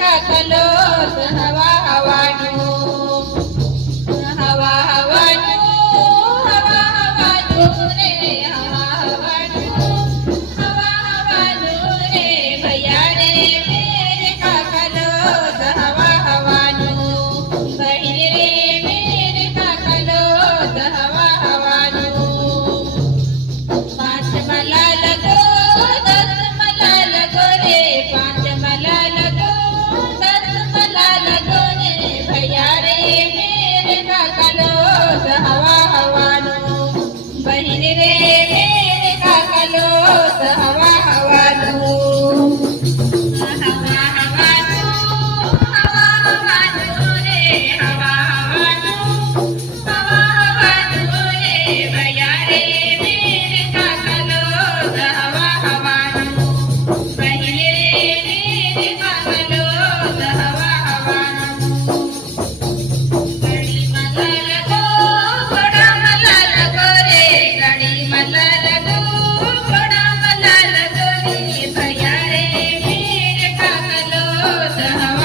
काकलो हवा हवानो हवा हवानो हवा हवानो रे हवा हवानो हवा हवानो रे भैया रे मेरे काकलो हवा हवानो बहिण रे मेरे काकलो हवा हवानो पांच मला लगो दस मला लगो रे पांच मला लगो दस मला लगो रे भैया रे मेरे काकलो हवा हवानो बहिण रे मेरे काकलो हवा हवानो हवा हवानो हवा हवानो रे हवा हवानो हवा हवानो रे भैया रे मेरे काकलो हवा हवानो बहिण रे मेरे काकलो हवा हवानो गडी मला लगो घोडा मला लगो रे गडी मला लगो घोडा मला लगो रे भैया रे मेरे काकलो हवा